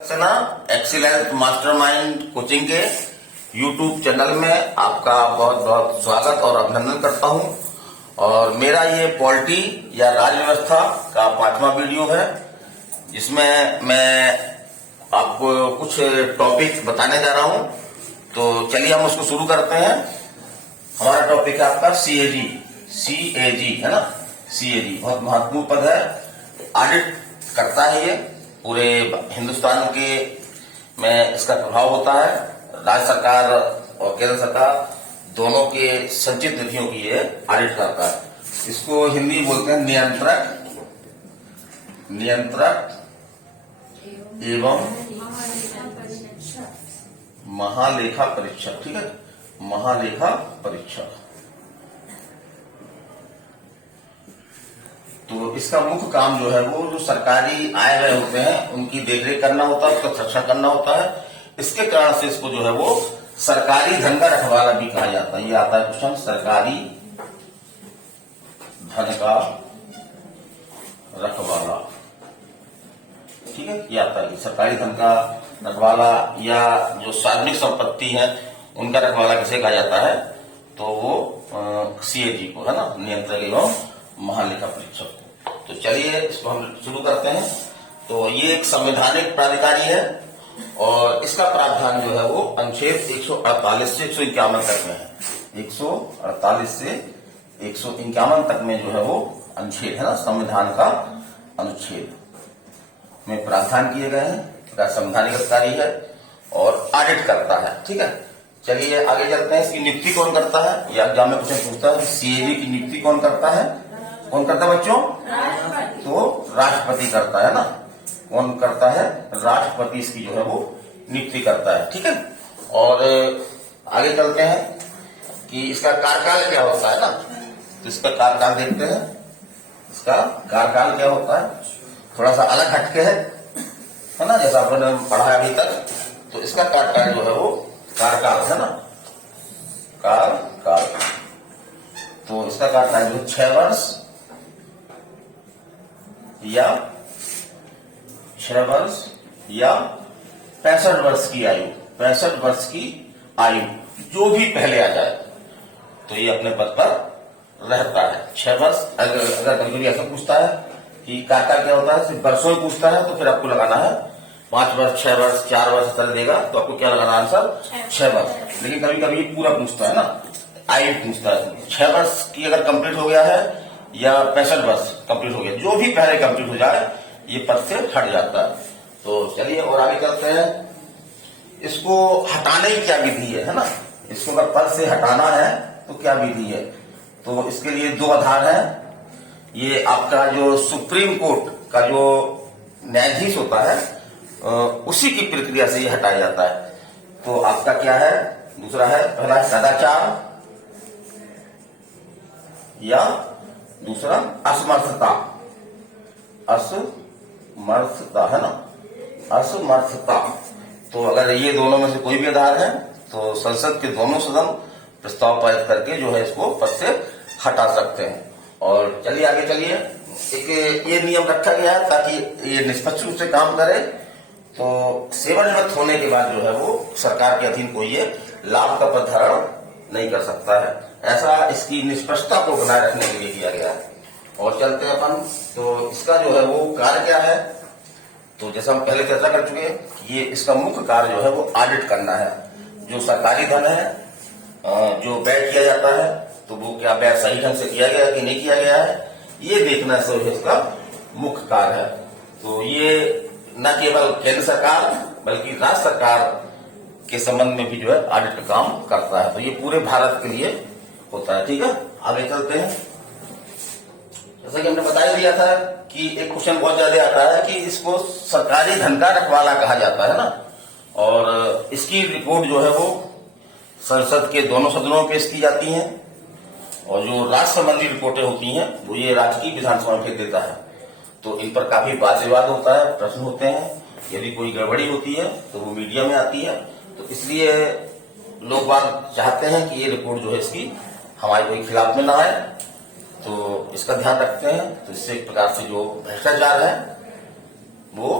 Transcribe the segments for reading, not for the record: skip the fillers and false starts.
ना excellence mastermind coaching के YouTube channel में आपका बहुत बहुत स्वागत और अभिनंदन करता हूं। और मेरा ये पॉलिटी या राज्य व्यवस्था का 5वां वीडियो है, जिसमें मैं आपको कुछ टॉपिक बताने जा रहा हूं। तो चलिए हम उसको शुरू करते हैं। हमारा टॉपिक है आपका सीएजी है ना। सीएजी बहुत महत्वपूर्ण पद है, ऑडिट करता है ये पूरे हिंदुस्तान के में इसका प्रभाव होता है। राज्य सरकार और केंद्र सरकार दोनों के संचित निधियों की ये ऑडिट करता है। इसको हिंदी बोलते हैं नियंत्रक एवं महालेखा परीक्षक। ठीक है, महालेखा परीक्षक। तो इसका मुख्य काम जो है वो जो सरकारी आय व्यय होते हैं उनकी देखरेख करना होता है, उसका संरक्षण करना होता है। इसके कारण से इसको जो है वो सरकारी धन का रखवाला भी कहा जाता है। ये आता है क्वेश्चन, सरकारी धन का रखवाला। ठीक है, ये आता है सरकारी धन का रखवाला या जो सार्वजनिक संपत्ति है उनका रखवाला किसे कहा जाता है, तो वो सीएजी को है ना, नियंत्रक एवं महालेखा परीक्षक को। तो चलिए इसको हम शुरू करते हैं। तो ये एक संवैधानिक प्राधिकारी है और इसका प्रावधान जो है वो अनुच्छेद 148 से 151 तक में है। 148 से 151 तक में जो है वो अनुच्छेद है ना, संविधान का अनुच्छेद में प्रावधान किए गए हैं। संवैधानिक अधिकारी है और ऑडिट करता है। ठीक है, चलिए आगे चलते हैं। इसकी नियुक्ति कौन करता है, या एग्जाम में क्वेश्चन पूछता है सीएजी की नियुक्ति कौन करता है। कौन करता है बच्चों? तो राष्ट्रपति करता है ना। कौन करता है? राष्ट्रपति इसकी जो है वो नियुक्ति करता है। ठीक है, और आगे चलते हैं कि इसका कार्यकाल क्या होता है ना। तो इसका कार्यकाल देखते हैं। इसका कार्यकाल क्या होता है, थोड़ा सा अलग हटके है ना, जैसा आपने पढ़ा है अभी तक। तो इसका कार्यकाल जो है वो कार्यकाल है ना, कार्यकाल। तो इसका कार्यकाल जो 6 वर्ष या 6 वर्ष या 65 वर्ष की आयु, 65 वर्ष की आयु जो भी पहले आ जाए तो ये अपने पद पर रहता है। 6 वर्ष। अगर कभी ऐसा पूछता है कि कार्यकाल क्या होता है, सिर्फ वर्षों में पूछता है तो फिर आपको लगाना है 5 वर्ष, 6 वर्ष, 4 वर्ष तरह देगा तो आपको क्या लगाना आंसर 6 वर्ष। लेकिन कभी कभी पूरा पूछता है ना, आयु पूछता है। 6 वर्ष की अगर कंप्लीट हो गया है या 65 वर्ष कंप्लीट हो गया, जो भी पहले कंप्लीट हो जाए ये पद से हट जाता है। तो चलिए और आगे चलते हैं। इसको हटाने की क्या विधि है ना। इसको अगर पद से हटाना है तो क्या विधि है, तो इसके लिए 2 आधार है। ये आपका जो सुप्रीम कोर्ट का जो न्यायाधीश होता है उसी की प्रक्रिया से ये हटाया जाता है। तो आपका क्या है, दूसरा है, पहला है सदाचार या दूसरा असमर्थता। असमर्थता है ना, असमर्थता। तो अगर ये दोनों में से कोई भी आधार है तो संसद के दोनों सदन प्रस्ताव पारित करके जो है इसको पद से हटा सकते हैं। और चलिए आगे चलिए। एक ये नियम रखा गया है ताकि ये निष्पक्ष रूप से काम करे। तो सेवानिवृत्त होने के बाद जो है वो सरकार के अधीन कोई ये लाभ का पद धारण नहीं कर सकता है। ऐसा इसकी निष्पक्षता को बनाए रखने के लिए किया गया है। और चलते हैं अपन। तो इसका जो है वो कार्य क्या है, तो जैसा हम पहले चर्चा कर चुके हैं, ये इसका मुख्य कार्य जो है वो ऑडिट करना है। जो सरकारी धन है जो व्यय किया जाता है तो वो क्या व्यय सही ढंग से किया गया कि नहीं किया गया है, ये देखना सब इसका मुख्य कार्य है। तो ये न केवल केंद्र सरकार बल्कि राज्य सरकार के संबंध में भी जो है ऑडिट का काम करता है। तो ये पूरे भारत के लिए होता है। ठीक है, आगे चलते हैं। जैसा कि हमने बता दिया था कि एक क्वेश्चन बहुत ज्यादा आता है कि इसको सरकारी धन का रखवाला कहा जाता है ना। और इसकी रिपोर्ट जो है वो संसद के दोनों सदनों में पेश की जाती है। और जो राज्य संबंधी रिपोर्टें होती हैं वो ये राज्य की विधानसभा में भेज देता है। तो इन पर काफी वाद विवाद होता है, प्रश्न होते हैं। यदि कोई गड़बड़ी होती है तो वो मीडिया में आती है। तो इसलिए लोग बात चाहते हैं कि ये रिपोर्ट जो है इसकी हमारे कोई खिलाफ में ना आए, तो इसका ध्यान रखते हैं। तो इससे एक प्रकार से जो भ्रष्टाचार है वो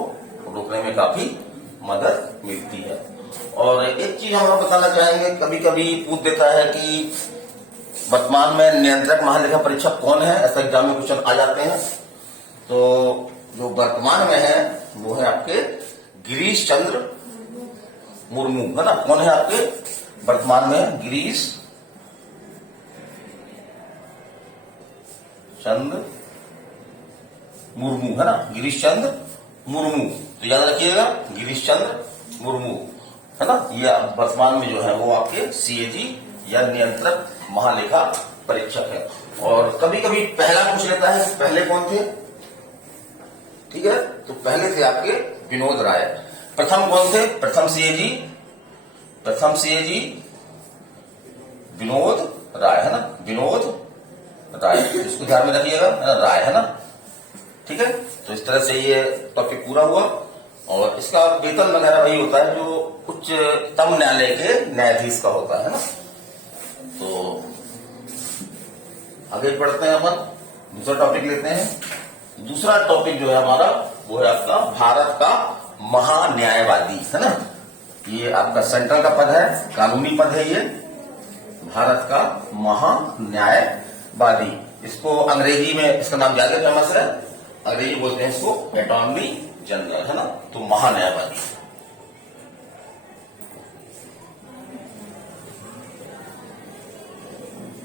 रोकने में काफी मदद मिलती है। और एक चीज हम बताना चाहेंगे, कभी कभी पूछ देता है कि वर्तमान में नियंत्रक महालेखा परीक्षक कौन है, ऐसा एग्जाम में क्वेश्चन आ जाते हैं। तो जो वर्तमान में है वो है आपके गिरीश चंद्र मुर्मू, है ना। कौन है आपके वर्तमान में? गिरीश चंद्र मुर्मू, है ना, गिरीश चंद्र मुर्मू। तो याद रखिएगा, गिरीश चंद्र मुर्मू, है ना। ये वर्तमान में जो है वो आपके सीएजी या नियंत्रक महालेखा परीक्षक है। और कभी कभी पहला पूछ लेता है कि पहले कौन थे, ठीक है। तो पहले थे आपके विनोद राय। प्रथम कौन थे? प्रथम सीएजी विनोद राय, है ना, विनोद राय। इसको ध्यान में रखिएगा, है ना, राय, है ना, ठीक है। तो इस तरह से ये टॉपिक पूरा हुआ। और इसका वेतन वगैरह वही होता है जो उच्चतम न्यायालय के न्यायाधीश का होता है ना। तो आगे बढ़ते हैं, अपन दूसरा टॉपिक लेते हैं। दूसरा टॉपिक जो है हमारा वो है आपका भारत का महान्यायवादी, है ना। ये आपका सेंट्रल का पद है, कानूनी पद है ये, भारत का महान्यायवादी। इसको अंग्रेजी में इसका नाम ज्यादा फेमस है, अंग्रेजी बोलते हैं इसको अटॉर्नी जनरल, है ना। तो महान्यायवादी,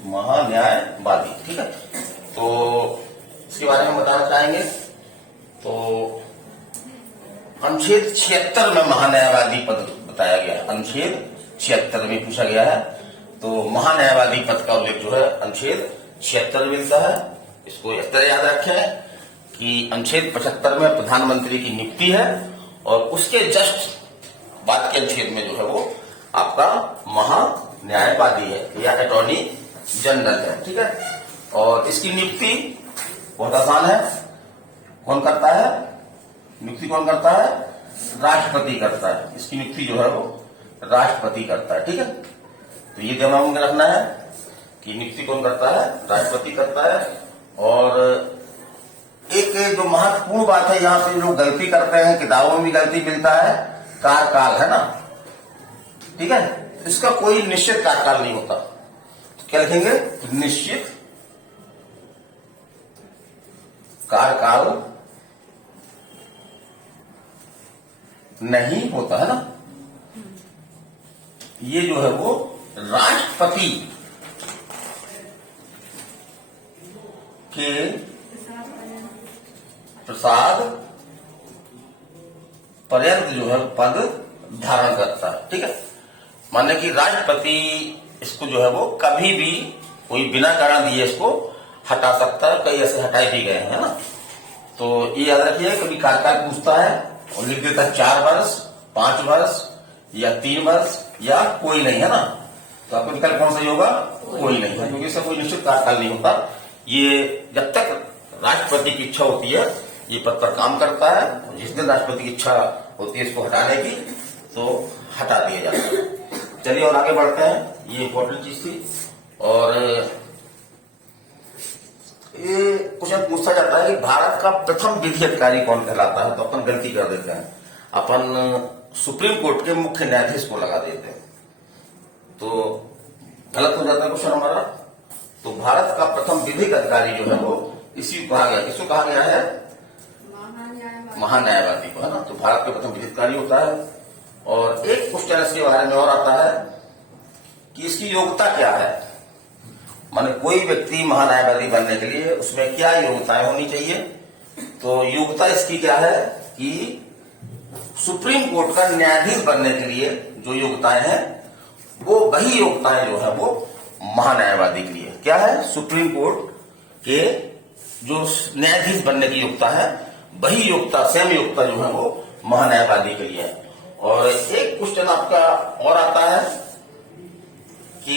महान्यायवादी, ठीक है। तो इसके बारे में बताना चाहेंगे। तो अनुच्छेद 76 में महान्यायवादी पद बताया गया है, अनुच्छेद 76 में पूछा गया है। तो महान्यायवादी पद का उल्लेख जो है अनुच्छेद 76 में मिलता है। इसको इस तरह याद रखें कि अनुच्छेद 75 में प्रधानमंत्री की नियुक्ति है और उसके जस्ट बाद के अनुच्छेद में जो है वो आपका महान्यायवादी है या अटॉर्नी जनरल है, ठीक है। और इसकी नियुक्ति बहुत आसान है। कौन करता है नियुक्ति? कौन करता है? राष्ट्रपति करता है। इसकी नियुक्ति जो है वो राष्ट्रपति करता है, ठीक है। तो ये दिमाग में रखना है कि नियुक्ति कौन करता है? राष्ट्रपति करता है। और एक जो महत्वपूर्ण बात है, यहां पे लोग गलती करते हैं, किताबों में भी गलती मिलता है, कार्यकाल, है ना, ठीक है। इसका कोई निश्चित कार्यकाल नहीं होता। तो क्या लिखेंगे? निश्चित कार्यकाल नहीं होता, है ना। ये जो है वो राष्ट्रपति के प्रसाद पर्यंत जो है पद धारण करता है, ठीक है। माने कि राष्ट्रपति इसको जो है वो कभी भी कोई बिना कारण दिए इसको हटा सकता है। कई ऐसे हटाए भी गए हैं ना। तो ये याद रखिए, कभी कार्यकाल पूछता है और लिख देता है 4 वर्ष, 5 वर्ष या 3 वर्ष या कोई नहीं, है ना। तो आपका विकल्प कौन सा होगा? कोई नहीं है, क्योंकि इसका कोई निश्चित कार्यकाल नहीं होता। ये जब तक राष्ट्रपति की इच्छा होती है ये पद पर काम करता है। जिस दिन राष्ट्रपति की इच्छा होती है इसको हटाने की तो हटा दिया जाता है। चलिए और आगे बढ़ते हैं। ये इंपॉर्टेंट चीज थी। और ये क्वेश्चन पूछा जाता है कि भारत का प्रथम विधि अधिकारी कौन कहलाता है। तो अपन गलती कर देते हैं, अपन सुप्रीम कोर्ट के मुख्य न्यायाधीश को लगा देते हैं, तो गलत हो जाता है क्वेश्चन हमारा। तो भारत का प्रथम विधिक अधिकारी जो है वो इसी को कहा गया, किसको कहा गया है? महान्यायवादी को, है ना। तो भारत का प्रथम विधिक अधिकारी होता है। और एक क्वेश्चन इसके बारे में और आता है कि इसकी योग्यता क्या है। माने कोई व्यक्ति महान्यायवादी बनने के लिए उसमें क्या योग्यताएं होनी चाहिए। तो योग्यता इसकी क्या है कि सुप्रीम कोर्ट का न्यायाधीश बनने के लिए जो योग्यताएं हैं वो वही योग्यताएं जो है वो महान्यायवादी के लिए क्या है? सुप्रीम कोर्ट के जो न्यायाधीश बनने की योग्यता है वही योग्यता, सेम योग्यता जो है वो महान्यायवादी के लिए है। और एक क्वेश्चन आपका और आता है कि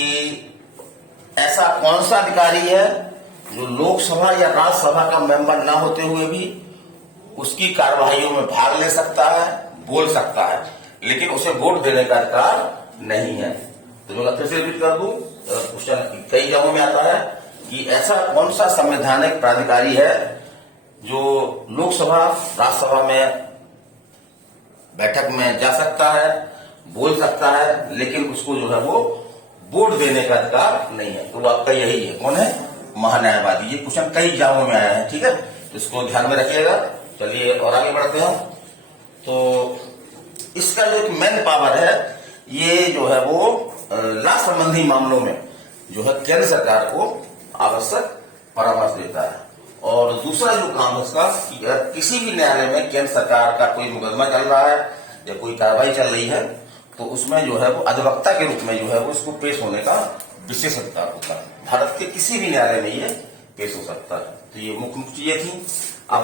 ऐसा कौन सा अधिकारी है जो लोकसभा या राज्यसभा का मेंबर ना होते हुए भी उसकी कार्यवाहियों में भाग ले सकता है, बोल सकता है, लेकिन उसे वोट देने का अधिकार नहीं है। तो मैं फिर से रिपीट कर दूं, क्वेश्चन कई जगहों में आता है कि ऐसा कौन सा संवैधानिक प्राधिकारी है जो लोकसभा राज्यसभा में बैठक में जा सकता है, बोल सकता है, लेकिन उसको जो है वो वोट देने का अधिकार नहीं है। तो वो आपका यही है, कौन है? महान्यायवादी। ये क्वेश्चन कई एग्जामों में आया है, ठीक है, तो इसको ध्यान में रखिएगा। चलिए और आगे बढ़ते हैं। तो इसका जो एक मेन पावर है, ये जो है वो लॉ संबंधी मामलों में जो है केंद्र सरकार को आवश्यक परामर्श देता है। और दूसरा जो काम है इसका, किसी भी न्यायालय में केंद्र सरकार का कोई मुकदमा चल रहा है या कोई कार्रवाई चल रही है, तो उसमें जो है वो अधिवक्ता के रूप में जो है वो इसको पेश होने का विशेष अधिकार होता है। भारत के किसी भी न्यायालय में ये पेश हो सकता है। तो ये मुख्य चीजें थी। अब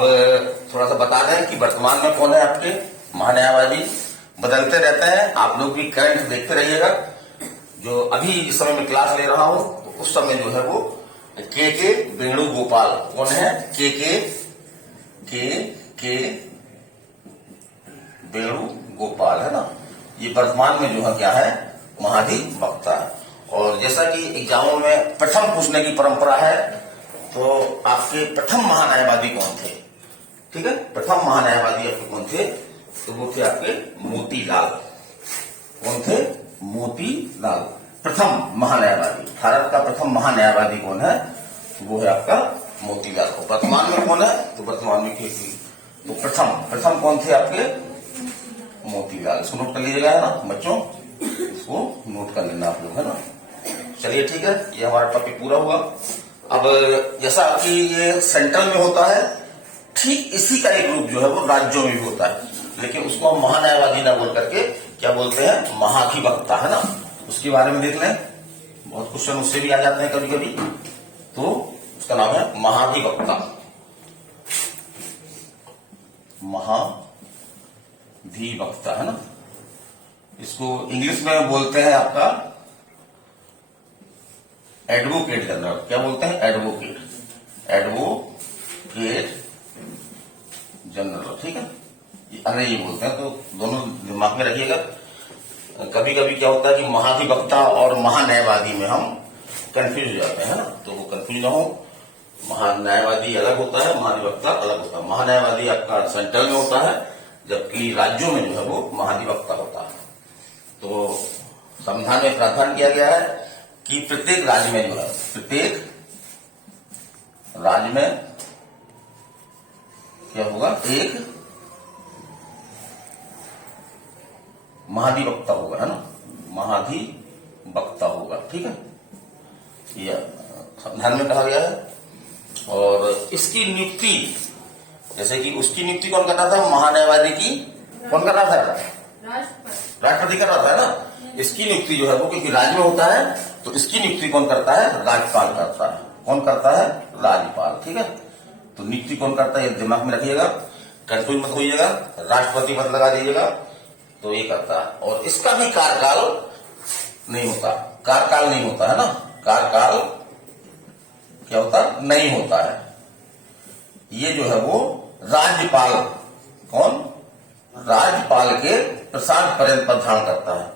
थोड़ा सा बता दें कि वर्तमान में कौन है आपके महान्यायवादी। बदलते रहते हैं, आप लोग भी करंट देखते रहिएगा। जो अभी जिस समय में क्लास ले रहा हूं, तो उस समय जो है वो के वेणुगोपाल, कौन है? के वेणुगोपाल है ना, ये वर्तमान में जो है क्या है? महाधिवक्ता है। और जैसा कि एग्जामों में प्रथम पूछने की परंपरा है, तो आपके प्रथम महान्यायवादी कौन थे? ठीक है, प्रथम महान्यायवादी आपके कौन थे? तो वो थे आपके मोतीलाल। कौन थे? मोतीलाल, प्रथम महान्यायवादी। भारत का प्रथम महान्यायवादी कौन है? वो है आपका मोतीलाल। वर्तमान में कौन है? तो वर्तमान में केसी। तो प्रथम कौन थे आपके? मोतीलाल। इसको नोट कर लीजिएगा, है ना बच्चों, इसको नोट कर लेना आप लोग, है ना। चलिए ठीक है, ये हमारा टॉपिक पूरा हुआ। अब जैसा कि ये सेंट्रल में होता है, ठीक इसी का एक रूप जो है वो राज्यों में भी होता है, लेकिन उसको हम महान्यायवादी ना बोल करके क्या बोलते हैं? महाधिवक्ता, है ना। उसके बारे में देख लें, बहुत क्वेश्चन उससे भी आ जाते हैं कभी कभी। तो उसका नाम है महाधिवक्ता। महाधिवक्ता, है ना। इसको इंग्लिश में बोलते हैं आपका एडवोकेट जनरल। क्या बोलते हैं? एडवोकेट जनरल, ठीक है, अंग्रेजी बोलते हैं। तो दोनों दिमाग में रखिएगा। कभी कभी क्या होता है कि महाधिवक्ता और महान्यायवादी में हम कंफ्यूज हो जाते हैं ना, तो वो कंफ्यूज ना हो। महान्यायवादी अलग होता है, महाधिवक्ता अलग होता है। महान्यायवादी आपका सेंट्रल में होता है, जबकि राज्यों में जो है वो महाधिवक्ता होता है। तो संविधान में प्रावधान किया गया है कि प्रत्येक राज्य में जो है, प्रत्येक राज्य में क्या होगा? एक महाधिवक्ता होगा, है ना, महाधिवक्ता होगा, ठीक है, यह संविधान में कहा गया है। और इसकी नियुक्ति, जैसे कि उसकी नियुक्ति कौन करता था? महान्यायवादी की कौन कर रहा था? राष्ट्रपति कर रहा था, है ना। इसकी नियुक्ति जो है वो, क्योंकि राज्य में होता है, तो इसकी नियुक्ति कौन करता है? राज्यपाल करता है। कौन करता है? राज्यपाल, ठीक है। तो नियुक्ति कौन करता है? दिमाग में रखिएगा, कंफ्यूज मत होइएगा, राष्ट्रपति मत लगा दीजिएगा। तो ये करता है, और इसका भी कार्यकाल नहीं होता, कार्यकाल नहीं होता, है ना। कार्यकाल क्या होता? नहीं होता है। ये जो है वो राज्यपाल, कौन? राज्यपाल के प्रसाद पर्यंत पद धारण करता है।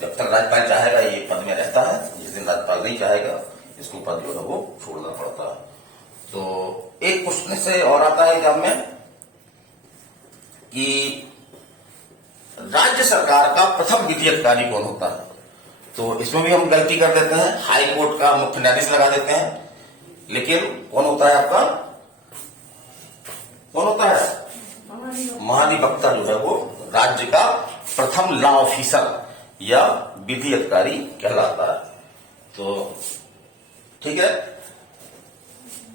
जब तक राज्यपाल चाहेगा ये पद में रहता है, जिस दिन राज्यपाल नहीं चाहेगा इसको पद जो है वो छोड़ना पड़ता है। तो एक क्वेश्चन से और आता है एग्जाम में कि राज्य सरकार का प्रथम विधि अधिकारी कौन होता है? तो इसमें भी हम गलती कर देते हैं, हाई कोर्ट का मुख्य न्यायाधीश लगा देते हैं, लेकिन कौन होता है आपका? कौन होता है? महाधिवक्ता जो है वो राज्य का प्रथम लॉ ऑफिसर या विधि अधिकारी कहलाता है। तो ठीक है,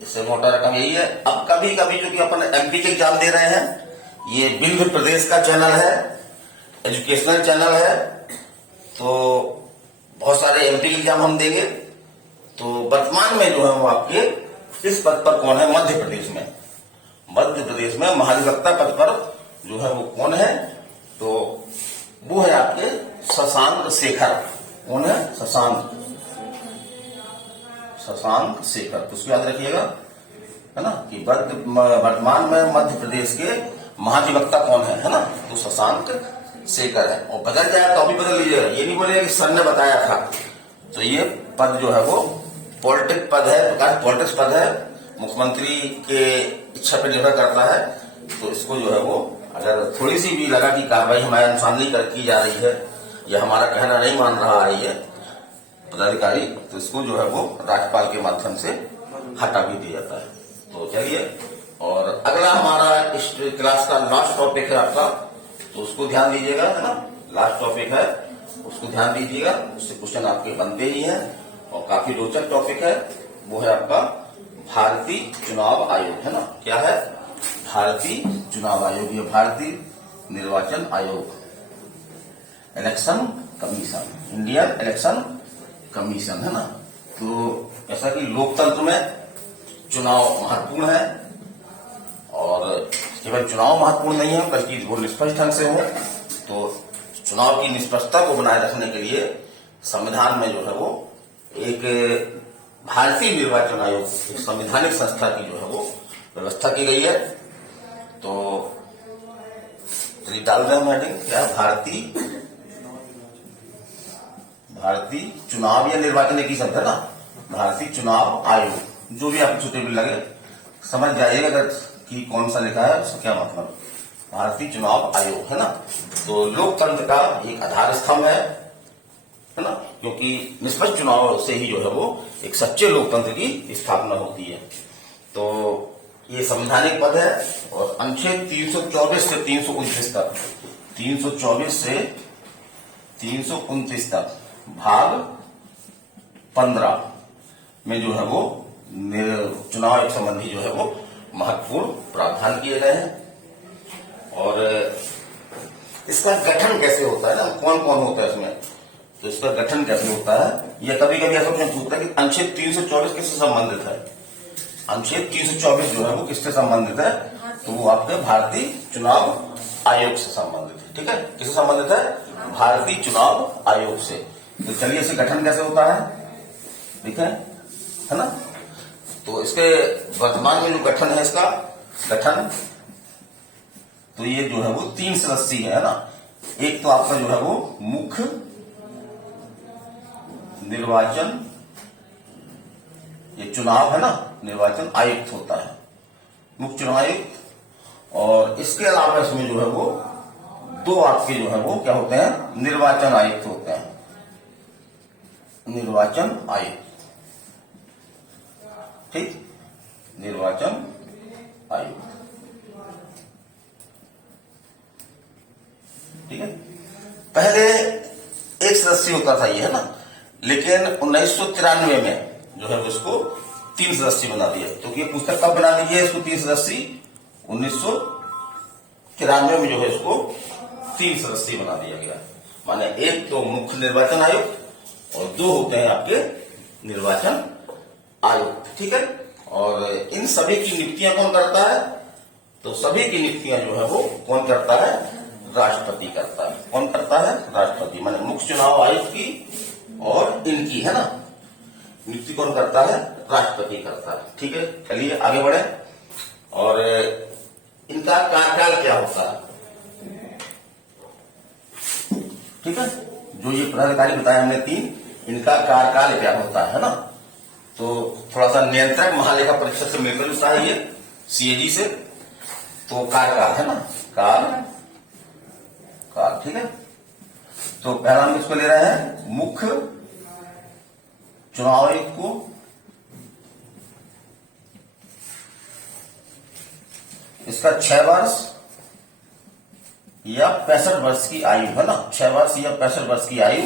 इससे मोटा रकम यही है। अब कभी कभी जो कि अपन एमपी के एग्जाम दे रहे हैं, ये विंध्य प्रदेश का चैनल है, एजुकेशनल चैनल है, तो बहुत सारे एमपी के एग्जाम हम देंगे। तो वर्तमान में जो है वो आपके इस पद पर कौन है? मध्य प्रदेश में, मध्य प्रदेश में महाधिवक्ता पद पर जो है वो कौन है? तो वो है आपके शशांक शेखर। कौन है? शशांक शेखर। तो उसको याद रखिएगा, है ना, कि वर्तमान में मध्य प्रदेश के महाधिवक्ता कौन है ना, तो शशांक शेखर है। और बदल जाए तो अभी बदल लीजिएगा, ये नहीं बोलेगा कि सर ने बताया था। तो ये पद जो है वो पॉलिटिक्स पद है, प्रकाश पॉलिटिक्स पद है, मुख्यमंत्री के इच्छा पर निर्भर करता है। तो इसको जो है वो अगर थोड़ी सी भी लगा कि कार्रवाई हमारे अनुसार नहीं की जा रही है या हमारा कहना नहीं मान रहा है ये पदाधिकारी, तो इसको जो है वो राज्यपाल के माध्यम से हटा भी दिया जाता है। तो चलिए, और अगला हमारा इस क्लास का लास्ट टॉपिक है आपका, तो उसको ध्यान दीजिएगा, है ना। लास्ट टॉपिक है, उसको ध्यान दीजिएगा, उससे क्वेश्चन आपके बनते ही हैं और काफी रोचक टॉपिक है। वो है आपका भारतीय चुनाव आयोग, है ना। क्या है? भारतीय चुनाव आयोग, ये भारतीय निर्वाचन आयोग, election commission, Indian election commission, है ना। तो ऐसा कि लोकतंत्र में चुनाव महत्वपूर्ण है और केवल चुनाव महत्वपूर्ण नहीं है बल्कि वो निष्पक्ष ढंग से हो। तो चुनाव की निष्पक्षता को बनाए रखने के लिए संविधान में जो है वो एक भारतीय निर्वाचन आयोग, एक संवैधानिक संस्था की जो है वो व्यवस्था की गई है। तो चलिए डाल रहे हैं हेडिंग, क्या है? भारतीय चुनाव या निर्वाचन एक ही शब्द है ना, भारतीय चुनाव आयोग, जो भी आपको सुटेबल लगे समझ जाइएगा अगर कि कौन सा लिखा है उसका क्या मतलब। भारतीय चुनाव आयोग, है ना। तो लोकतंत्र का एक आधार स्तंभ है ना, क्योंकि निष्पक्ष चुनाव से ही जो है वो एक सच्चे लोकतंत्र की स्थापना होती है। तो ये संवैधानिक पद है और अनुच्छेद 324 से 329 तक, 324 से 329 तक भाग 15 में जो है वो चुनाव आयोग संबंधी जो है वो महत्वपूर्ण प्रावधान किए गए हैं। और इसका गठन कैसे होता है ना, कौन कौन होता है इसमें, तो इसका गठन कैसे होता है, यह कभी कभी ऐसा क्वेश्चन पूछता है कि अनुच्छेद 324 किससे संबंधित है। अनुच्छेद 324 जो है वो किससे संबंधित है, तो वो आपके भारतीय चुनाव आयोग से संबंधित है। ठीक है, किससे संबंधित है? भारतीय चुनाव आयोग से। तो चलिए इससे गठन कैसे होता है, देखें, है ना। तो इसके वर्तमान में जो गठन है, इसका गठन, तो ये जो है वो 3 सदस्यीय है ना। एक तो आपका जो है वो मुख्य निर्वाचन, ये चुनाव है ना, निर्वाचन आयुक्त होता है, मुख्य चुनाव आयुक्त। और इसके अलावा इसमें जो है वो 2 आपके जो है वो क्या होते हैं, निर्वाचन आयुक्त होते हैं, निर्वाचन आयुक्त। ठीक, निर्वाचन आयुक्त, ठीक है। पहले एक सदस्य होता था ये, है ना, लेकिन 1993 में जो है उसको 3 सदस्य बना दिया। तो ये पुस्तक कब बना दी है इसको 3 सदस्य? 1993 में जो है इसको 3 सदस्य बना दिया गया। माने एक तो मुख्य निर्वाचन आयुक्त और 2 होते हैं आपके निर्वाचन आयुक्त। ठीक है, और इन सभी की नियुक्तियां कौन करता है, तो सभी की नियुक्तियां जो है वो कौन करता है, राष्ट्रपति करता है। कौन करता है? राष्ट्रपति। माने मुख्य चुनाव आयुक्त की और इनकी, है ना, नियुक्ति कौन करता है, राष्ट्रपति करता है। ठीक है, चलिए आगे बढ़े। और इनका कार्यकाल क्या होता है, ठीक है, जो ये पदाधिकारी बताया हमने 3, इनका कार्यकाल क्या होता है ना। तो थोड़ा सा नियंत्रक महालेखा परीक्षक से मिलकर जुलता है ये, सीएजी से। तो कार्यकाल है ना, काल, ठीक है। तो पहला हम इसको ले रहे हैं मुख्य चुनाव आयुक्त को, इसका 6 वर्ष या 65 वर्ष की आयु, है ना, 6 वर्ष या 65 वर्ष की आयु,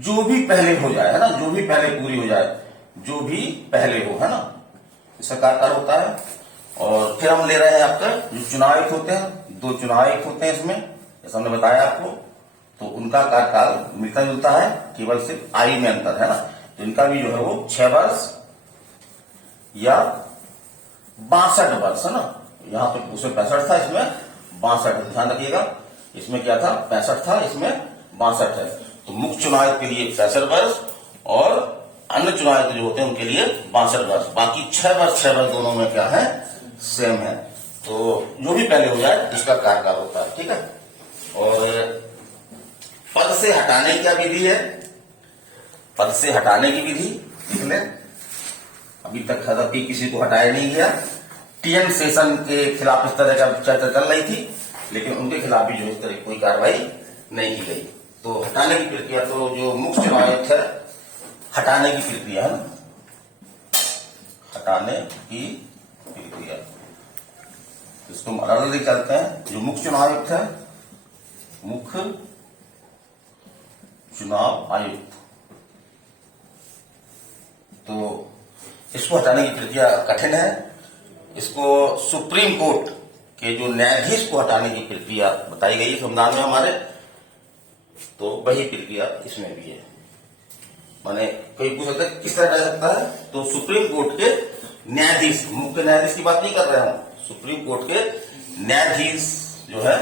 जो भी पहले हो जाए, है ना, जो भी पहले पूरी हो जाए, जो भी पहले हो, है ना, इसका कार्यकाल होता है। और फिर हम ले रहे हैं आपका जो चुनाव आयुक्त होते हैं, 2 चुनाव आयुक्त होते हैं इसमें, जैसा हमने बताया आपको। तो उनका कार्यकाल मिलता जुलता है, केवल सिर्फ आयु में अंतर है ना। तो इनका भी जो है वो 6 वर्ष या 62 वर्ष, है ना। यहां पे उसमें 65 था, इसमें 62, ध्यान रखिएगा। इसमें क्या था, 65 था, इसमें 62 है। तो मुख्य चुनाव के लिए 65 वर्ष और अन्य चुनाव जो होते हैं उनके लिए 62 वर्ष। बाकी 6 वर्ष दोनों में क्या है, सेम है। तो जो भी पहले हो जाए इसका कार्यकाल होता है। ठीक है, और पद से हटाने की क्या विधि है, पद से हटाने की विधि देख लें। अभी तक कदापि किसी को हटाया नहीं गया। टीएन सेशन के खिलाफ इस तरह का चर्चा चल रही थी, लेकिन उनके खिलाफ भी जो इस तरह की कोई कार्रवाई नहीं की गई। तो हटाने की प्रक्रिया, तो जो मुख्य चुनाव आयुक्त है, हटाने की प्रक्रिया है ना, हटाने की प्रक्रिया, इसको हम अलग अलग चलते हैं। जो मुख्य चुनाव आयुक्त है, मुख्य चुनाव आयुक्त, तो इसको हटाने की प्रक्रिया कठिन है। इसको सुप्रीम कोर्ट के जो न्यायाधीश को हटाने की प्रक्रिया बताई गई है संविधान में हमारे, तो वही प्रक्रिया इसमें भी है। माने कोई पूछ सकता है किस तरह हटा सकता है, तो सुप्रीम कोर्ट के न्यायाधीश, मुख्य न्यायाधीश की बात नहीं कर रहे हम, सुप्रीम कोर्ट के न्यायाधीश जो है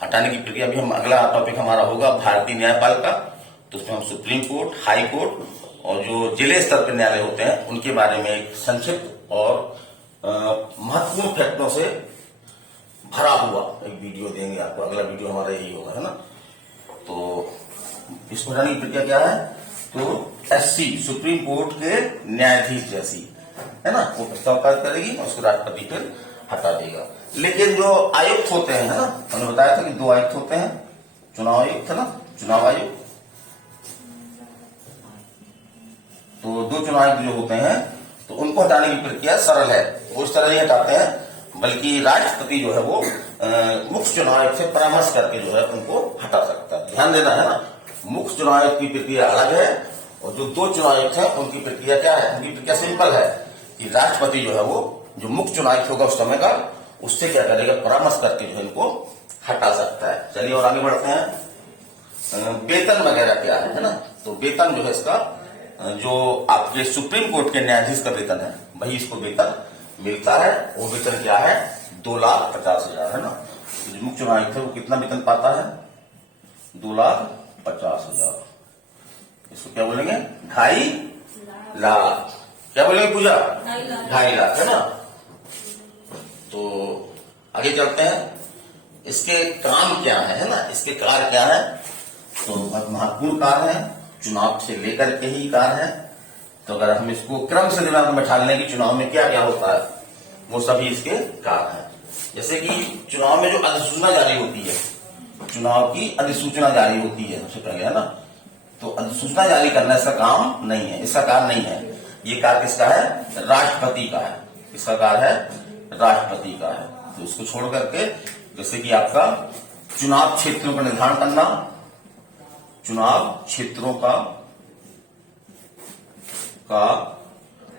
हटाने की प्रक्रिया भी हम, अगला टॉपिक हमारा होगा भारतीय न्यायपालिका, तो उसमें हम सुप्रीम कोर्ट, हाई कोर्ट और जो जिले स्तर पर न्यायालय होते हैं उनके बारे में एक संक्षिप्त और महत्वपूर्ण फैक्टों से भरा हुआ एक वीडियो देंगे आपको। अगला वीडियो हमारा यही होगा, है ना। तो इसको हटाने की प्रक्रिया क्या है, तो एससी सुप्रीम कोर्ट के न्यायाधीश जैसी, है ना, वो प्रस्ताव पारित करेगी और उसको राष्ट्रपति फिर हटा देगा। लेकिन जो आयुक्त होते हैं, है ना, हमने बताया था कि 2 आयुक्त होते हैं, चुनाव आयुक्त है ना, चुनाव आयुक्त, तो 2 चुनाव आयुक्त जो होते हैं, तो उनको हटाने की प्रक्रिया सरल है। वो इस तरह नहीं हटाते हैं, बल्कि राष्ट्रपति जो है वो मुख्य चुनाव आयुक्त से परामर्श करके जो है उनको हटा सकता है। ध्यान देना है ना, मुख्य चुनाव आयुक्त की प्रक्रिया अलग है और जो 2 चुनाव आयुक्त है उनकी प्रक्रिया क्या है, उनकी प्रक्रिया सिंपल है कि राष्ट्रपति जो है वो जो मुख्य चुनाव आयुक्त होगा उस समय का, उससे क्या करेगा, परामर्श करके जो है इनको हटा सकता है। चलिए और आगे बढ़ते हैं। वेतन वगैरह क्या है ना, तो वेतन जो है इसका, जो आपके सुप्रीम कोर्ट के न्यायाधीश का वेतन है वही इसको वेतन मिलता है। वो वेतन क्या है, 2,50,000, है ना। तो जो मुख्य चुनाव आयुक्त है वो कितना वेतन पाता है, 2,50,000। इसको क्या बोलेंगे, 2.5 लाख। क्या बोलेंगे पूजा, 2.5 लाख, है ना। तो आगे चलते हैं, इसके काम क्या है ना, इसके कार्य क्या है, तो महत्वपूर्ण कार्य है, चुनाव से लेकर के ही कार्य है। तो अगर हम इसको क्रम से दिमाग में बैठा लें कि चुनाव में क्या क्या होता है, वो सभी इसके कार्य हैं। जैसे कि चुनाव में जो अधिसूचना जारी होती है, चुनाव की अधिसूचना जारी होती है सबसे पहले, है ना, तो अधिसूचना जारी करना इसका काम नहीं है, इसका कार्य नहीं है। ये कार्य किसका है, राष्ट्रपति का है। इसका कार्य है राष्ट्रपति का है। तो इसको छोड़ करके, जैसे कि आपका चुनाव क्षेत्रों का निर्धारण करना, चुनाव क्षेत्रों का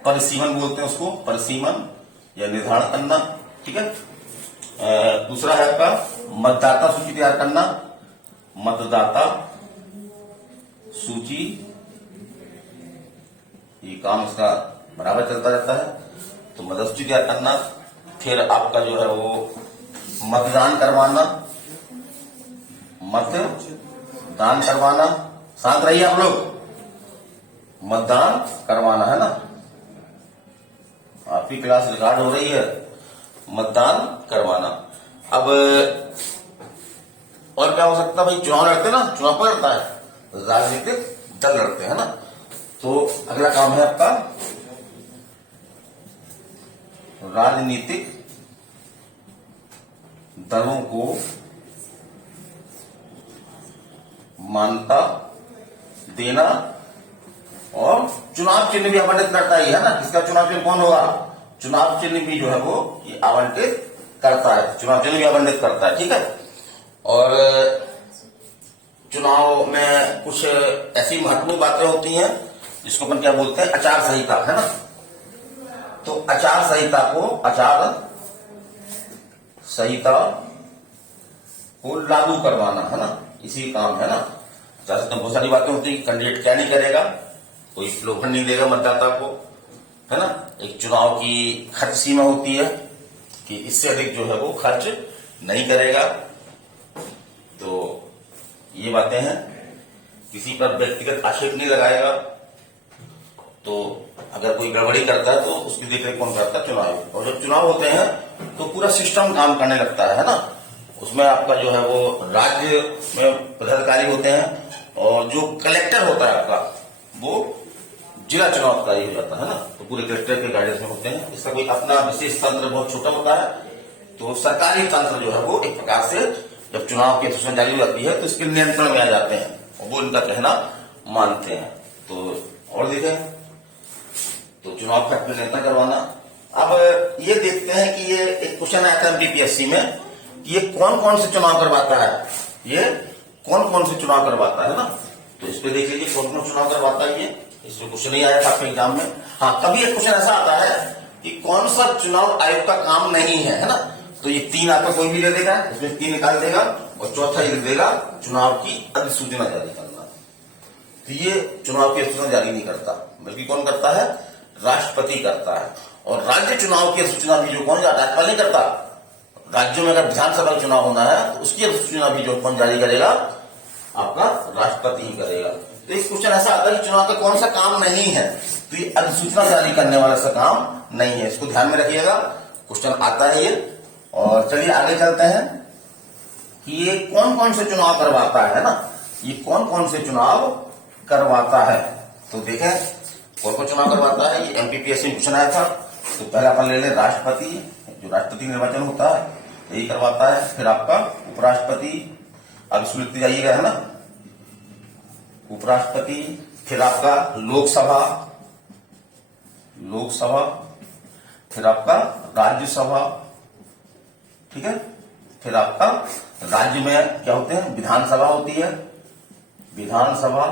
परिसीमन बोलते हैं उसको, परिसीमन या निर्धारण करना, ठीक है। दूसरा है आपका मतदाता सूची तैयार करना, मतदाता सूची, ये काम इसका बराबर चलता रहता है। तो मतदाता सूची तैयार करना, फिर आपका जो है वो मतदान करवाना, मतदान करवाना, शांत रहिए आप लोग, मतदान करवाना, है ना, आपकी क्लास रिकॉर्ड हो रही है, मतदान करवाना। अब और क्या हो सकता है भाई, चुनाव लड़ते ना, चुनाव कौन लड़ता है, राजनीतिक दल लड़ते हैं ना। तो अगला काम है आपका राजनीतिक दलों को मान्यता देना और चुनाव चिन्ह भी आवंटित करता है ना। किसका चुनाव चिन्ह कौन होगा, चुनाव चिन्ह भी जो है वो ये आवंटित करता है, चुनाव चिन्ह भी आवंटित करता है, ठीक है। और चुनाव में कुछ ऐसी महत्वपूर्ण बातें होती हैं जिसको अपन क्या बोलते हैं, आचार संहिता, है ना। तो आचार संहिता को लागू करवाना, है ना, इसी काम है ना। जैसे तो बहुत सारी बातें होती है, कैंडिडेट क्या नहीं करेगा, कोई प्रलोभन नहीं देगा मतदाता को, है ना। एक चुनाव की खर्च सीमा होती है कि इससे अधिक जो है वो खर्च नहीं करेगा। तो ये बातें हैं, किसी पर व्यक्तिगत आक्षेप नहीं लगाएगा। तो अगर कोई गड़बड़ी करता है तो उसकी देखरेख कौन करता है, चुनाव। और जब चुनाव होते हैं तो पूरा सिस्टम काम करने लगता है ना। उसमें आपका जो है वो राज्य में पदाधिकारी होते हैं और जो कलेक्टर होता है आपका वो जिला चुनाव अधिकारी हो जाता है ना। तो पूरे कलेक्टर के गाइडेंस में होते हैं। इसका कोई अपना विशेष तंत्र बहुत छोटा होता है। तो सरकारी तंत्र जो है वो एक प्रकार से जब चुनाव की अधिसूचना जारी हो जाती है तो इसके नियंत्रण में आ जाते हैं और वो इनका कहना मानते हैं। तो और देखें तो चुनाव का नियंत्रण करवाना। अब ये देखते हैं कि ये एक क्वेश्चन आया था एमपीपीएससी में कि ये कौन कौन से चुनाव करवाता है, ये कौन कौन से चुनाव करवाता है ना। तो इस पे देख लीजिए कौन कौन चुनाव करवाता है ये, इसमें क्वेश्चन ही आया था आपके एग्जाम में। हाँ, कभी एक क्वेश्चन ऐसा आता है कि कौन सा चुनाव आयोग का काम नहीं है ना। तो ये 3 आपका कोई भी दे देगा, इसमें 3 निकाल देगा और चौथा ये लिख देगा चुनाव की अधिसूचना जारी करना। तो ये चुनाव की अधिसूचना जारी नहीं करता, बल्कि कौन करता है, राष्ट्रपति करता है। और राज्य चुनाव की अधिसूचना भी जो कौन राज्यपाल नहीं करता, राज्यों में अगर विधानसभा चुनाव होना है तो उसकी अधिसूचना भी जो कौन जारी करेगा, आपका राष्ट्रपति ही करेगा। तो इस क्वेश्चन ऐसा आता है कि चुनाव का कौन सा काम नहीं है, तो ये अधिसूचना जारी करने वाला सा काम नहीं है, इसको ध्यान में रखिएगा, क्वेश्चन आता है ये। और चलिए आगे चलते हैं कि ये कौन कौन से चुनाव करवाता है ना, ये कौन कौन से चुनाव करवाता है। तो देखें कौन कौन चुनाव करवाता है, ये एमपीपीएससी में क्वेश्चन आया था। तो पहले अपन ले लें राष्ट्रपति, जो राष्ट्रपति निर्वाचन होता है यही करवाता है। फिर आपका उपराष्ट्रपति, अब इसमें लिखते जाइएगा है ना, उपराष्ट्रपति। फिर आपका लोकसभा, लोकसभा। फिर आपका राज्यसभा, ठीक है। फिर आपका राज्य में क्या होते हैं, विधानसभा होती है, विधानसभा।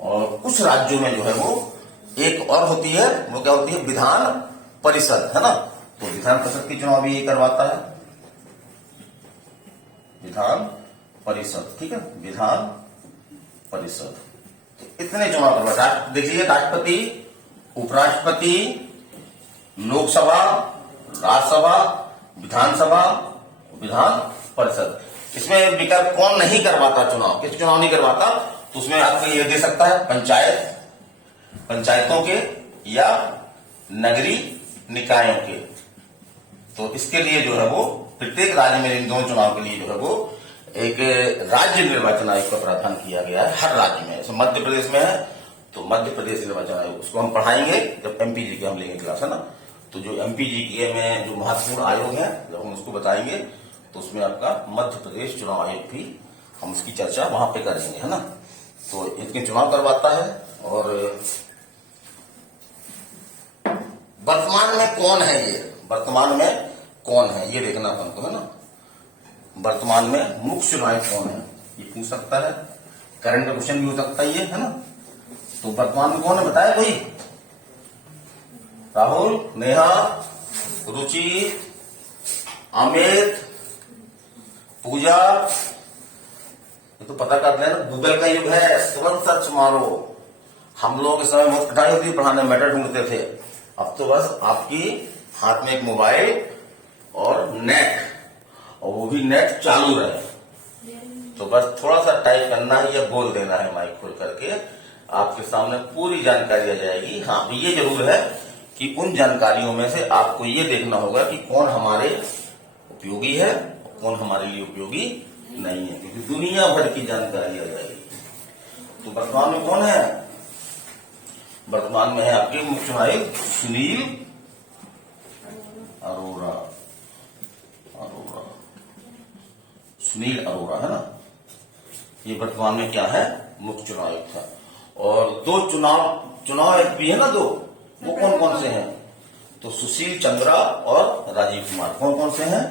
और कुछ राज्यों में जो है वो एक और होती है, वो क्या होती है, विधान परिषद, है ना। तो विधान परिषद की चुनाव भी ये करवाता है, विधान परिषद, ठीक है, विधान परिषद। तो इतने चुनाव करवाता है। देखिए राष्ट्रपति, उपराष्ट्रपति, लोकसभा, राज्यसभा, विधानसभा, विधान परिषद। इसमें विकल्प कौन नहीं करवाता चुनाव, किस चुनाव नहीं करवाता, तो उसमें आपको ये दे सकता है पंचायत, पंचायतों के या नगरीय निकायों के। तो इसके लिए जो है वो प्रत्येक राज्य में इन दोनों चुनाव के लिए जो है वो एक राज्य निर्वाचन आयोग का प्रावधान किया गया है हर राज्य में। जैसे मध्य प्रदेश में है तो मध्य प्रदेश निर्वाचन आयोग, उसको हम पढ़ाएंगे जब एमपीजी के हम लेंगे क्लास, है ना। तो जो एमपीजी के में जो महत्वपूर्ण आयोग है जब हम उसको बताएंगे तो उसमें आपका मध्य प्रदेश चुनाव आयोग भी हम उसकी चर्चा वहां पे करेंगे, है ना। तो इनके चुनाव करवाता है। और वर्तमान में कौन है ये, वर्तमान में कौन है ये देखना अपन को, है ना। वर्तमान में मुख्य चुनाव आयुक्त कौन है ये पूछ सकता है, करंट क्वेश्चन भी हो सकता है ये, है ना। तो वर्तमान में कौन है बताया कोई, राहुल, नेहा, रुचि, अमित, पूजा, ये तो पता कर लेना, गूगल का युग है, तुरंत सर्च मारो। हम लोगों के समय बहुत कठिनाई होती थी पढ़ाने, मैटर ढूंढते थे। अब तो बस आपकी हाथ में एक मोबाइल और नेट, और वो भी नेट चालू रहे, तो बस थोड़ा सा टाइप करना है या बोल देना है माइक खोल करके, आपके सामने पूरी जानकारी आ जाएगी। हाँ, ये जरूर है कि उन जानकारियों में से आपको ये देखना होगा कि कौन हमारे उपयोगी है और कौन हमारे लिए उपयोगी नहीं है, क्योंकि दुनिया भर की जानकारी आ जाएगी। तो वर्तमान में कौन है, वर्तमान में है आपके मुख्य चुनाव आयुक्त सुनील अरोड़ा, अरोड़ा, सुनील अरोड़ा, है ना। ये वर्तमान में क्या है, मुख्य चुनाव आयुक्त है। और 2 चुनाव आयुक्त भी है ना, 2, वो कौन कौन से हैं, तो सुशील चंद्रा और राजीव कुमार। कौन कौन से हैं,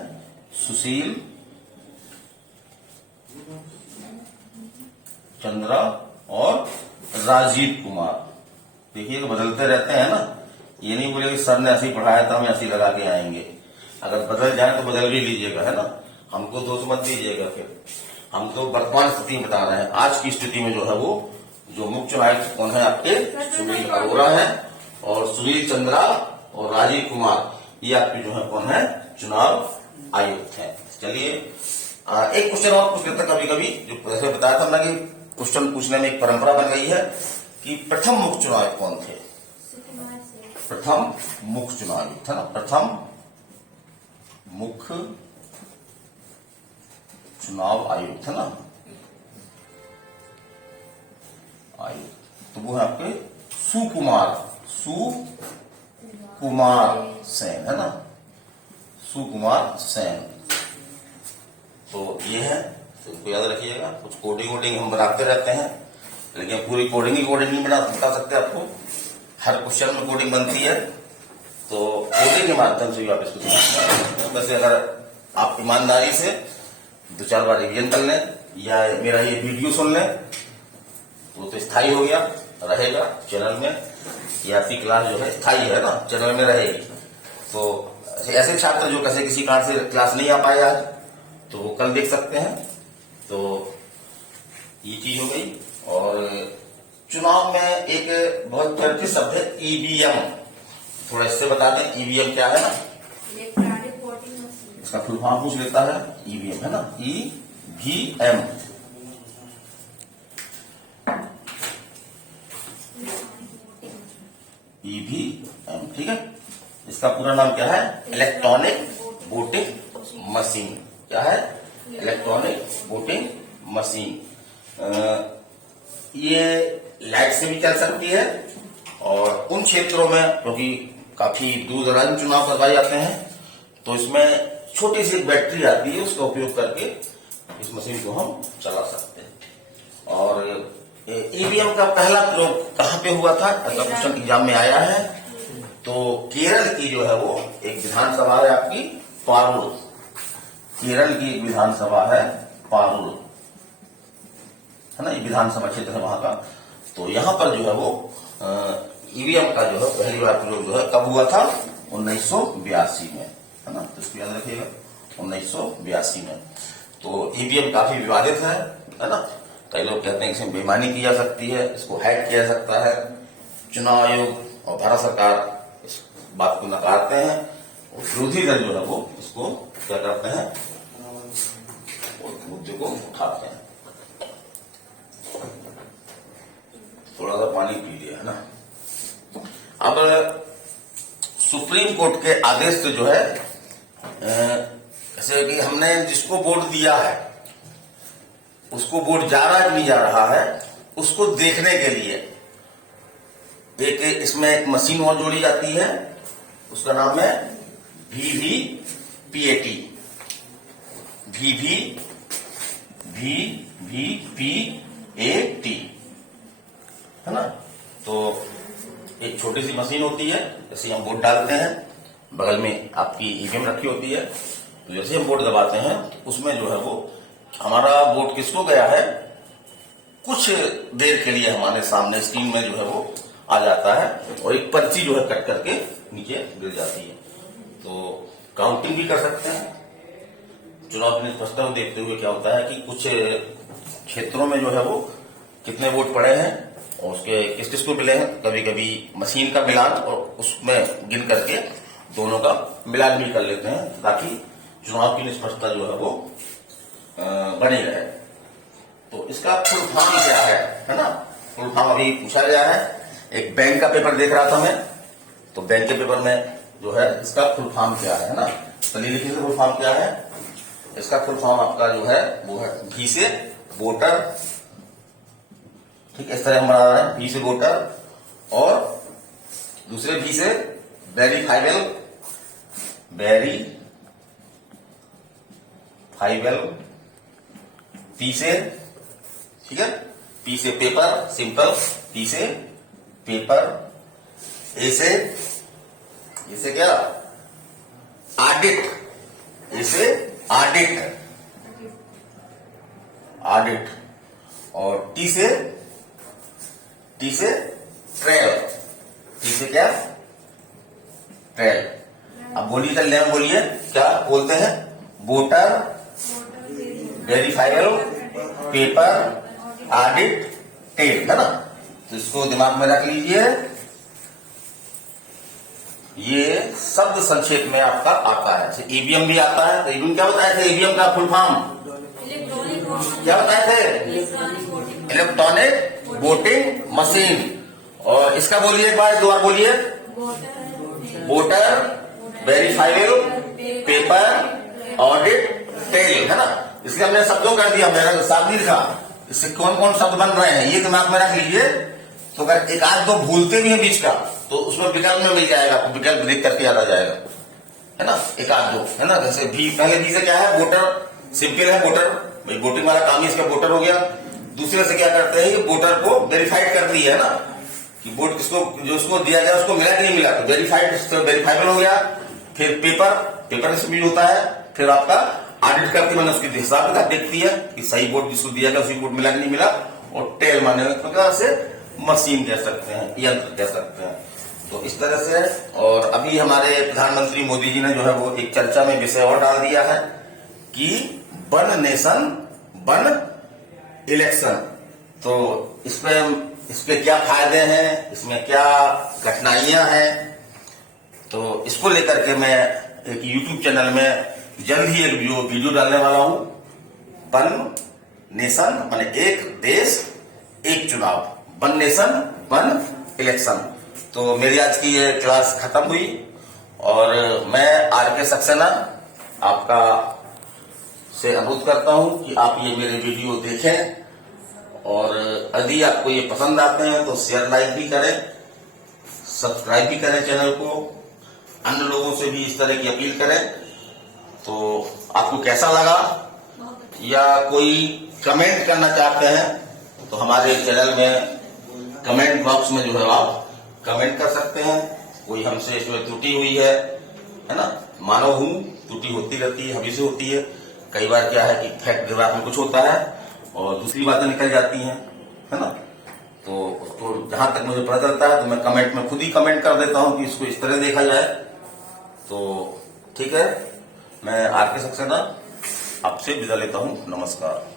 सुशील चंद्रा और राजीव कुमार। देखिए तो बदलते रहते हैं ना, ये नहीं बोले कि सर ने ऐसे ही पढ़ाया था हम ऐसे ही लगा के आएंगे। अगर बदल जाए तो बदल भी लीजिएगा, है ना, हमको दोष मत दीजिएगा। फिर हम तो वर्तमान स्थिति में बता रहे हैं, आज की स्थिति में जो है वो जो मुख्य चुनाव आयुक्त कौन है आपके, सुनील अरोड़ा है और सुनील चंद्रा और राजीव कुमार, ये आपके जो है कौन है, चुनाव आयुक्त है। चलिए एक क्वेश्चन और पूछ लेते कभी कभी, जो जैसे बताया था ना कि क्वेश्चन पूछने में एक परंपरा बन गई है कि प्रथम मुख्य चुनाव आयुक्त कौन थे, प्रथम मुख्य चुनाव आयुक्त, है ना, प्रथम मुख्य चुनाव आयुक्त, है ना, आयुक्त। तो वो है आपके सुकुमार सेन, है ना, सुकुमार सेन। तो ये है, तो इनको याद रखिएगा। कुछ कोडिंग वोडिंग हम बनाते रहते हैं, लेकिन पूरी कोडिंग नहीं बता सकते आपको। हर क्वेश्चन में कोडिंग बनती है, तो कोडिंग के माध्यम से भी आप इसको समझते हैं। वैसे अगर आप ईमानदारी से 2-4 बार रिवीजन कर लें या मेरा ये वीडियो सुन लें तो स्थायी हो गया, रहेगा चैनल में। ये आपकी क्लास जो है स्थायी है ना, चैनल में रहेगी। तो ऐसे छात्र जो कैसे किसी कारण से क्लास नहीं आ पाए आज, तो वो कल देख सकते हैं। तो ये चीज हो गई। और चुनाव में एक बहुत चर्चित शब्द है ईवीएम। थोड़ा इससे बता दें ईवीएम क्या है ना। Electronic voting machine. इसका फुल फॉर्म पूछ लेता है, ईवीएम है ना, ईवीएम। ईवीएम, ठीक है। इसका पूरा नाम क्या है? Electronic voting machine. क्या है? Electronic voting machine. ये लाइट से भी चल सकती है, और उन क्षेत्रों में क्योंकि काफी दूर दराज में चुनाव करवाए जाते हैं, तो इसमें छोटी सी बैटरी आती है, उसका उपयोग करके इस मशीन को हम चला सकते हैं। और ईवीएम का पहला प्रयोग कहाँ पे हुआ था, ऐसा क्वेश्चन एग्जाम में आया है। तो केरल की जो है वो एक विधानसभा है आपकी पारुल। केरल की एक विधानसभा है पारुल, है ना, ये विधानसभा क्षेत्र है वहां का। तो यहां पर जो है वो ईवीएम का जो है पहली बार प्रयोग जो है कब हुआ था? 1982 में, है ना। तो इसको याद रखिएगा, 1982 में। तो ईवीएम काफी विवादित है ना। कई लोग कहते हैं कि इसमें बेईमानी की जा सकती है, इसको हैक किया जा सकता है। चुनाव आयोग और भारत सरकार इस बात को नकारते हैं, और विरोधी दल जो है वो इसको क्या करते हैं, मुद्दे को उठाते हैं। थोड़ा सा पानी पी लिया, है ना। अब सुप्रीम कोर्ट के आदेश से जो है, जैसे कि हमने जिसको वोट दिया है उसको वोट जा रहा है कि नहीं जा रहा है, उसको देखने के लिए एक इसमें एक मशीन और जोड़ी जाती है, उसका नाम है वीवीपीएटी। वीवीपीएटी, है ना। तो एक छोटी सी मशीन होती है, जैसे हम वोट डालते हैं, बगल में आपकी ईवीएम रखी होती है। तो जैसे हम वोट दबाते हैं, उसमें जो है वो हमारा वोट किसको गया है, कुछ देर के लिए हमारे सामने स्क्रीन में जो है वो आ जाता है, और एक पर्ची जो है कट करके नीचे गिर जाती है। तो काउंटिंग भी कर सकते हैं। चुनाव की निष्पक्षता को देखते हुए क्या होता है कि कुछ क्षेत्रों में जो है वो कितने वोट पड़े हैं और उसके किस किस को मिले हैं। कभी कभी मशीन का मिलान और उसमें गिन करके दोनों का मिलान भी कर लेते हैं, ताकि चुनाव की निष्पक्षता जो है वो बनी रहे। तो इसका फुल फॉर्म क्या है ना। फुल फॉर्म अभी पूछा गया है। एक बैंक का पेपर देख रहा था मैं, तो बैंक के पेपर में जो है इसका फुल फॉर्म क्या है ना। चलिए लिखिए फुल फॉर्म क्या है। इसका फुल फॉर्म आपका जो है वो है वी से वोटर, ठीक है, इस तरह हम बना रहे हैं, वी से वोटर, और दूसरे वी से वेरीफाइबल, पी से, ठीक है, पी से पेपर सिंपल, पी से पेपर, ए से क्या ऑडिट, ए से ऑडिट, और टी से ट्रेल, टी से क्या ट्रेल। अब बोलिए, चल रहे बोलिए क्या बोलते हैं, voter, verifiable, paper, audit, trail, है ना। तो इसको दिमाग में रख लीजिए। ये शब्द संक्षेप में आपका आता है। ईवीएम भी आता है। तो ईवीएम क्या बताए थे, ईवीएम का फुल फॉर्म क्या बताए थे, इलेक्ट्रॉनिक वोटिंग मशीन। और इसका बोलिए एक बार, 2 बार बोलिए, voter, verifiable, paper, audit, trail, है ना। इसलिए हमने शब्दों कर दिया, मैंने साफ लिखा। इससे कौन कौन शब्द बन रहे हैं ये दिमाग में रख लीजिए। तो अगर एक आध दो भूलते भी हैं बीच का, तो उसमें विकल्प में मिल जाएगा, आपको विकल्प देख करके याद आ जाएगा, है ना, एक आध दो, है ना। जैसे भी, पहले भी से क्या है, वोटर सिंपल है, वोटर भाई वोटिंग वाला काम ही इसका वोटर हो गया। दूसरे से क्या करते हैं, ये वोटर को वेरीफाइड कर दिया है ना, कि वोट किसको, जो उसको दिया गया उसको मिला कि नहीं मिला, तो वेरीफाइबल हो गया। फिर पेपर इसमें यूज होता है। फिर आपका ऑडिट करके मैंने उसके हिसाब किताब देखती है कि सही वोट जिसको दिया गया उसी वोट मिला कि नहीं मिला। और टेल माने प्रकार से मशीन कह सकते हैं, यंत्र कह सकते हैं। तो इस तरह से। और अभी हमारे प्रधानमंत्री मोदी जी ने जो है वो एक चर्चा में विषय और डाल दिया है कि वन नेशन वन इलेक्शन। तो इसपे क्या फायदे हैं, इसमें क्या कठिनाइयां हैं, तो इसको लेकर के मैं एक YouTube चैनल में जल्द ही एक वीडियो डालने वाला हूं। वन नेशन माने एक देश एक चुनाव, वन नेशन वन इलेक्शन। तो मेरी आज की ये क्लास खत्म हुई और मैं RK सक्सेना आपका से अनुरोध करता हूं कि आप ये मेरे वीडियो देखें और यदि आपको ये पसंद आते हैं तो शेयर लाइक भी करें, सब्सक्राइब भी करें चैनल को, अन्य लोगों से भी इस तरह की अपील करें। तो आपको कैसा लगा या कोई कमेंट करना चाहते हैं तो हमारे चैनल में कमेंट बॉक्स में जो है आप कमेंट कर सकते हैं। कोई हमसे इसमें त्रुटि हुई है ना, मानव हूं, त्रुटि होती रहती है, हमेशा होती है। कई बार क्या है कि फैक्ट दिमाग में कुछ होता है और दूसरी बातें निकल जाती हैं, है ना। तो जहां तक मुझे पता चलता है तो मैं कमेंट में खुद ही कमेंट कर देता हूं कि इसको इस तरह देखा जाए। तो ठीक है, मैं RK सक्सेना आपसे विदा लेता हूं। नमस्कार।